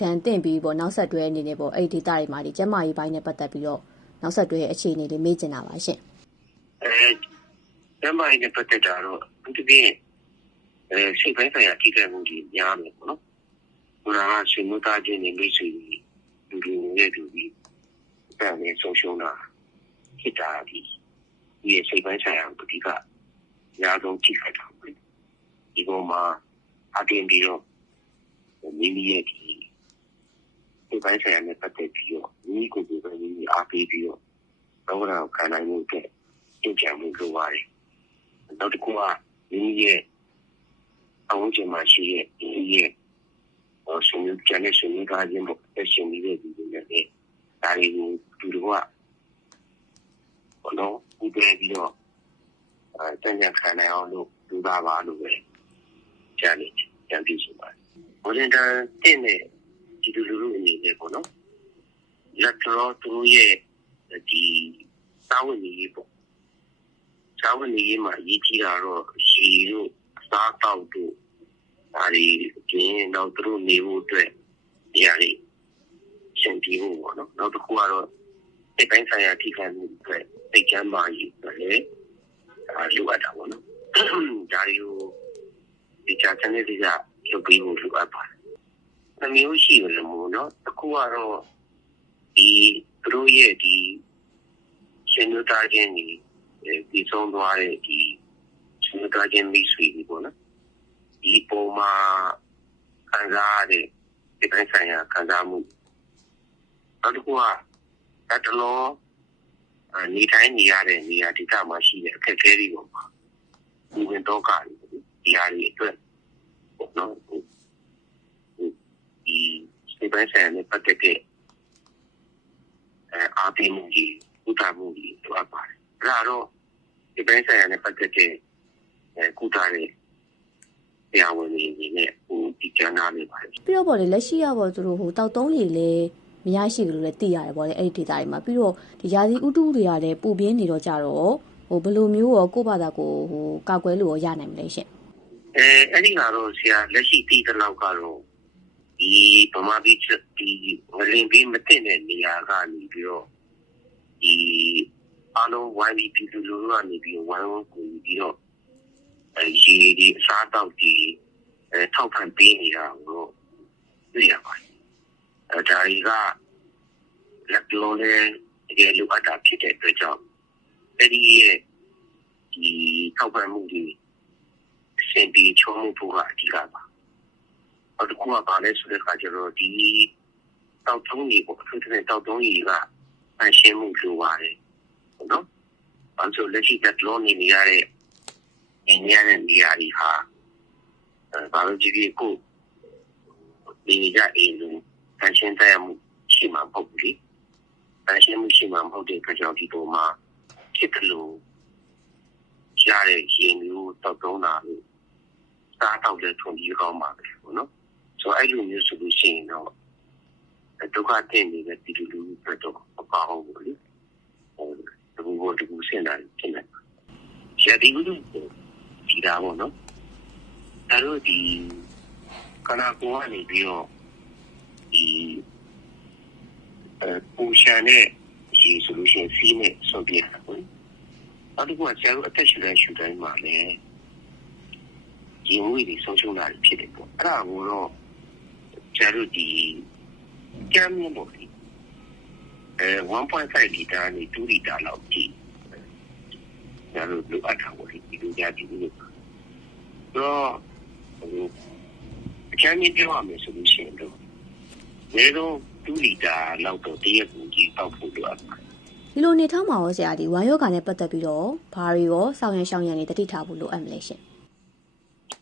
ဒဏ်တင်ပြီးပေါ့နောက်ဆက်တွဲအနေနဲ့ပေါ့အဲ့ဒီဒေတာတွေမှာဒီကျမကြီးပိုင်းနဲ့ပတ်သက်ပြီးတော့နောက်ဆက်တွဲအခြေအနေလေးမေးချင်တာပါရှင်အဲကျမ်းမာရေးနဲ့ပတ်သက်တာတော့အထူးသဖြင့်အဲစိတ်ပိုင်းဆိုင်ရာထိခိုက်မှုတွေများတယ်ပေါ့နော်။ဘုရားကရှင်မသားချင်းနဲ့မိတ်ဆွေတွေလူလူနဲ့တူပြီးအပန်းနဲ့ဆုံးရှုံးတာဖြစ်တာဒီဒီရဲ့စိတ်ပိုင်းဆိုင်ရာပဋိကအများဆုံးထိခိုက်တာပဲ။ဒီပေါ်မှာအတင်းပြီးတော့မိမိရဲ့ဒီ စိတ်ပိုင်းဆိုင်ရာနဲ့ပတ်သက်ပြီးတော့မိမိကိုယ်ကိုယ်ပဲမိမိအားပေးပြီးတော့ဘောဂရာကိုခံနိုင်မှုအတွက်ကြင်ကြံမှုလိုပါတယ်။နောက်တစ်ခုကမိမိရဲ့အဝန်းကျင်မှာရှိတဲ့မိမိရဲ့ဟောရှင်ကျန်တဲ့ရှင်ကားခြင်းပေါ့အရှင်မိတဲ့ဒီလိုနဲ့လေဒါတွေကိုသူတို့ကဘလို့ဥပဒေပြီးတော့အဲတန်ကြခံနိုင်အောင်လို့လူသားပါလို့ပဲကြားနေကြံပြရှိပါတယ်။ဘုရင်တန်တဲ့ နဲ့ဒီလူလူအနေနဲ့ပေါ့နော်။လက်တော်သူတို့ရဲ့ဒီသာဝန်ကြီးပေါ့စာဝန်ကြီးမှာရည်ကြီးတာတော့ရှည်တို့အစားတောက်တို့ဒါတွေကျင်းတော့သူတို့နေဖို့အတွက်နေရာတွေရှင်ပြီးဖို့ပေါ့နော်နောက်တစ်ခုကတော့စိတ်ပိုင်းဆိုင်ရာထိခိုက်မှုအတွက်စိတ်ချမ်းသာရေးပဲဒါလိုအပ်တာပေါ့နော်ဒါတွေကိုဒီချာချန်တဲ့ကလုပ်ပြီးဖို့လိုအပ်ပါတယ်။ အမျိုးရှိရလို့မို့နော်တစ်ခုကတော့ဒီသူတို့ရဲ့ဒီရှင်တို့သားချင်းကြီးဒီဆုံးသွားတဲ့ဒီရှင်ကားချင်းမိတ်ဆွေတွေပေါ့နော်ဒီပုံမှာခံစားရတဲ့ဒီပိုင်းဆိုင်ရာခံစားမှုနောက်တစ်ခုကတတလောနေတိုင်းနေရတဲ့နေရာဒေသမှာရှိတဲ့အခက်အခဲတွေပေါ့ပါဒီဝင်တော့ကဒီဟာတွေအတွက်ပေါ့နော် ဒီဒီပိုင်းဆိုင်ရာနဲ့ပတ်သက်တဲ့အဲအားပေးမှုကြီးဥပဒေမှုကြီးတော့ပါတယ်အဲ့ဒါတော့ဒီပိုင်းဆိုင်ရာနဲ့ပတ်သက်တဲ့အဲကုသတဲ့တရားဝင်တွေအနေနဲ့ဟိုဒီကျမ်းနာနေပါတယ်ပြီးတော့ပေါ့လေလက်ရှိရပေါ့သူတို့ဟိုတောက်သုံးရေလဲမရရှိဘူးလို့လည်းသိရတယ်ပေါ့လေအဲ့ဒီဒေတာတွေမှာပြီးတော့ဒီယာစီဥတုတွေကလည်းပူပြင်းနေတော့ကြတော့ဟိုဘယ်လိုမျိုးရောကိုယ့်ဘာသာကိုဟိုကောက်ကွယ်လို့ရနိုင်မလဲရှင်အဲအဲ့ဒီကတော့ဆရာလက်ရှိတည်တဲ့လောက်ကတော့ ဒီဗမာပြည်ဒီငလင်ပြီးမတင်တဲ့နေရာကနေပြီးတော့ဒီအားလုံးဝိုင်းပြီးပြည်သူလူထုကနေပြီးဝိုင်းဝန်းကူပြီးတော့အဲရေဒီအစားတောက်ဒီအဲထောက်ခံပေးနေတာကိုတွေ့ရပါတယ်အဲဒါတွေကလက်လုံးနဲ့တကယ်လိုအပ်တာဖြစ်တဲ့အတွက်ကြောင့်အဲ့ဒီရဲ့ဒီထောက်ပံ့မှုတွေအဆင်ပြေချုံးမှုဖို့ကအဓိကပါ။ နောက်တစ်ခုကပါလဲဆိုတဲ့အခါကျတော့ဒီတောက်သုံးကြီးပေါ့အထူးသဖြင့်တောက်သုံးကြီးကအရှင်းမှုလိုပါတယ်။နော်။ဘာလို့လက်ရှိကလောနေနေရတဲ့အင်းရတဲ့နေရာတွေဟာအဲဘာလို့ကြည့်ပြီးကိုဒီကြအိမ်လုံးအရှင်းတဲ့မှုရှိမှာမဟုတ်ဘူးလေ။အရှင်းမှုရှိမှာမဟုတ်တဲ့အတွက်ကြောင့်ဒီပုံမှာဖြစ်တယ်လို့ရတဲ့ရင်မျိုးတောက်သုံးတာလို့စားတော့လည်းထုံပြီးကောင်းပါပဲပေါ့နော် ဆိုတော့အဲ့လိုမျိုးဆိုလို့ရှိရင်တော့ဒုက္ခတင်နေတဲ့ပြည်သူလူထုတော့မပါဘူးလေဟိုတကူကိုတကူဆင်တာဖြစ်နေရတဲ့ဘူးဒီတာပေါ့နော်ဒါတို့ဒီကနာကိုကနေပြီးတော့ဒီအဲပူရှာနဲ့ဒီ solution စီးနဲ့ဆိုပြတာပေါ့နောက်တစ်ခုကဆရာတို့အသက်ရှင်တဲ့ရှူတိုင်းမှာလည်းဒီဝိတွေဆုံးရှုံးတာဖြစ်တယ်ပေါ့အဲ့ဒါကိုတော့ ဆရာတို့ဒီကျမ်းမြင့်ပေါ့ဒီအဲ1.5လီတာနဲ့2လီတာလောက်ကြည့်ဆရာတို့လိုအပ်တာပေါ့ဒီလိုကြကြည့်လို့တော့ဟိုအကျမ်းမြင့်ပြောရမယ်ဆိုလို့ရှိရင်တော့လေတော့2လီတာလောက်တော့တရက်ကိုကြီးတောက်ဖို့လိုအပ်ပါတယ်ဒီလိုနေထောင်းမှာရောဆရာဒီဝမ်ယောဂါနဲ့ပတ်သက်ပြီးတော့ဘာတွေရောစောင့်ရရှောင်ရံနေတတိထားဖို့လိုအပ်မလဲရှင်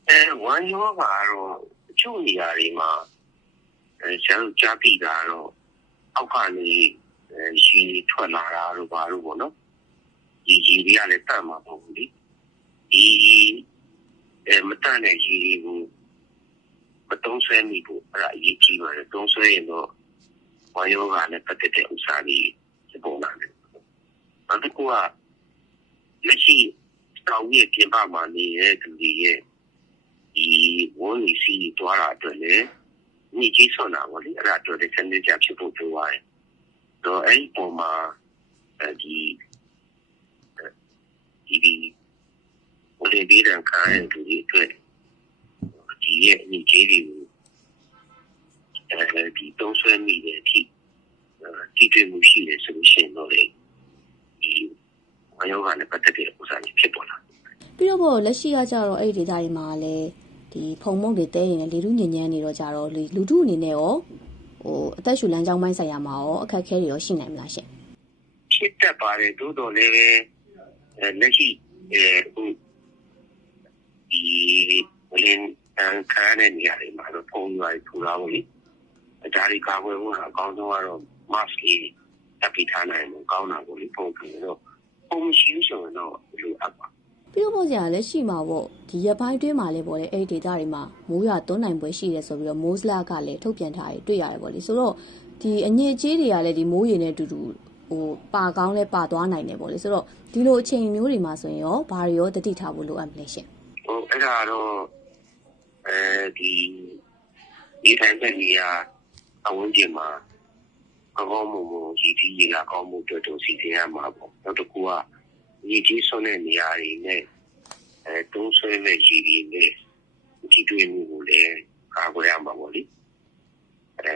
အဲဝမ်ယောကတော့အချို့နေရာတွေမှာ အဲဆရာတို့ကြားသိတာတော့အောက်ကနေအဲရေထွက်လာတာတို့ဘာလို့ပေါ့နော်ဒီရေတွေကလည်းတတ်မှာမဟုတ်ဘူးလေဒီအဲမတတ်တဲ့ရေတွေကိုမတုံးဆွဲမိဖို့အဲ့ဒါအရေးကြီးပါတယ်တုံးဆွဲရင်တော့ဝမ်ယောဂနဲ့ပတ်သက်တဲ့ဥစ္စာတွေပုံလာတယ်နောက်တစ်ခုကလက်ရှိတောင်ရဲ့ပြင်ပမှာနေတဲ့သူတွေရဲ့ဒီဝန်းကြီးစီးတွားတာအတွက်လည်း ညီကြီးဆွမ်းတာပေါ့လေအဲ့ဒါတော့ဒီစနစ်ကြဖြစ်ဖို့ပြောရတယ်တော့အဲ့ဒီပုံမှာအဲဒီဒီဒီဝလေဒီရန်ခိုင်းသူဒီအတွက်ဒီရဲ့ညီကြီးတွေကိုအဲဒီတုံးဆွဲမိတဲ့အထိဒီတွေ့မှုရှိတယ်ဆိုလို့ရှိရင်တော့လေဒီဝါယောဂနဲ့ပတ်သက်တဲ့ဥစ္စာတွေဖြစ်ပေါ်လာပြီးတော့ပေါ့လက်ရှိကကြတော့အဲ့ဒီဒေသတွေမှာလည်း ဒီဖုံမုံတွေတဲရင်လည်းလေလူညဉ့်ညမ်းနေတော့ကြတော့လေလူထုအနေနဲ့ရောဟိုအသက်ရှူလမ်းကြောင်းပိုင်းဆိုင်ရာမှာရောအခက်အခဲတွေရောရှိနိုင်မလားရှင်ဖြစ်တတ်ပါတယ်သို့တော်လည်းပဲအဲလက်ရှိအဲအခုဒီဝလင်းတန်ခါတဲ့နေရာတွေမှာတော့ဖုံးရွာထူလာလို့လေအကြရီကာကွယ်ဖို့ကအကောင်းဆုံးကတော့ mask လေးတပ်ပြီးထားနိုင်လို့ကောင်းတာကိုလေဖုံးပြီးတော့ဖုံးရှိဆိုရင်တော့လိုအ ပ်ပါပြီးတော့ပေါ့ဆရာလက်ရှိမှာပေါ့ဒီရပိုင်းတွင်းမှာလည်းပေါ့လေအဲ့ဒီဒေသတွေမှာမိုးရွာသွန်းနိုင်ပွဲရှိတယ်ဆိုပြီးတော့မိုးစလာကလည်းထုတ်ပြန်ထားတယ်တွေ့ရတယ်ပေါ့လေဆိုတော့ဒီအညစ်အကြေးတွေကလည်းဒီမိုးရေနဲ့အတူတူဟိုပါကောင်းလဲပါသွားနိုင်တယ်ပေါ့လေဆိုတော့ဒီလိုအချိန်မျိုးတွေမှာဆိုရင်ရောဘာတွေရောတတိထားဖို့လိုအပ်မလဲရှင်ဟိုအဲ့ဒါတော့အဲဒီဒီတိုင်းပဲနေရာအဝန်းကျင်မှာအကောင်းမှုမှုရည်ကြီးရလာကောင်းမှုအတွက်တော့စီစဉ်ရမှာပေါ့နောက်တစ်ခုက ရည်ကြီးဆွတဲ့နေရာတွေနဲ့အဲတုံးဆွဲမဲ့ရည်တွေနဲ့ဒီတွေ့မှုကိုလည်းကာကွယ်ရမှာပေါ့လေအဲ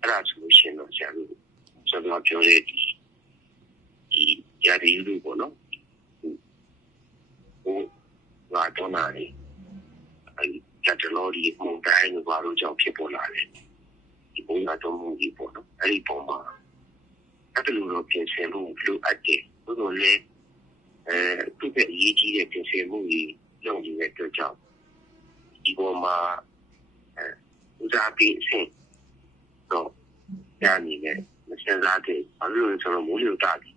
အဲ့ဒါဆိုလို့ရှိရင်တော့ဆရာတို့ဆိုတော့ပြောရတဲ့ဒီဒီရာဒီလူပေါ့နော်ဟိုငါတော့နာနေအဲဒီကြက်တလော်ဒီမုန်တိုင်းတို့ဘာလို့ကြောင့်ဖြစ်ပေါ်လာလဲဒီဘုံရတော့မှုကြီးပေါ့နော်အဲ့ဒီပုံမှာအဲ့ဒီလိုတော့ပြင်ဆင်လို့လိုအပ်တယ်ဘုလိုလေ အဲသူ့ရဲ့အရေးကြီးတဲ့ပြင်ဆင်မှုကြီးလုပ်နေတဲ့အတွက်ကြောင့်ဒီပုံမှာအဲဦးစားပေးအဆင့်တော့ညနေနဲ့မစင်စားတဲ့ဘာလို့လဲဆိုတော့မိုးလေဝသကြီး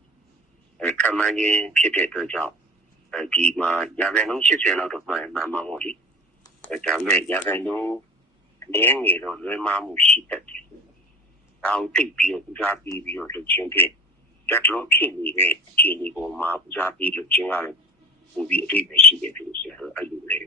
အဲကမ္ဘာချင်းဖြစ်တဲ့အတွက်ကြောင့်အဲဒီမှာရာခိုင်နှုန်း80လောက်တော့မှန်မှန်ပါပေါ့လေအဲဒါမဲ့ရာခိုင်နှုန်းနည်းငယ်တော့လွဲမှားမှုရှိတတ်တယ်။ဒါကိုသိပြီးတော့ဦးစားပေးပြီးတော့လုပ်ချင်းတဲ့ တက်လို့ဖြစ်နေတဲ့အခြေအနေပေါ်မှာဦးစားပေးလုပ်ချင်းရတယ်ပုံပြီးအတိတ်ပဲရှိတယ်လို့ဆိုတော့အဲ့လိုလေ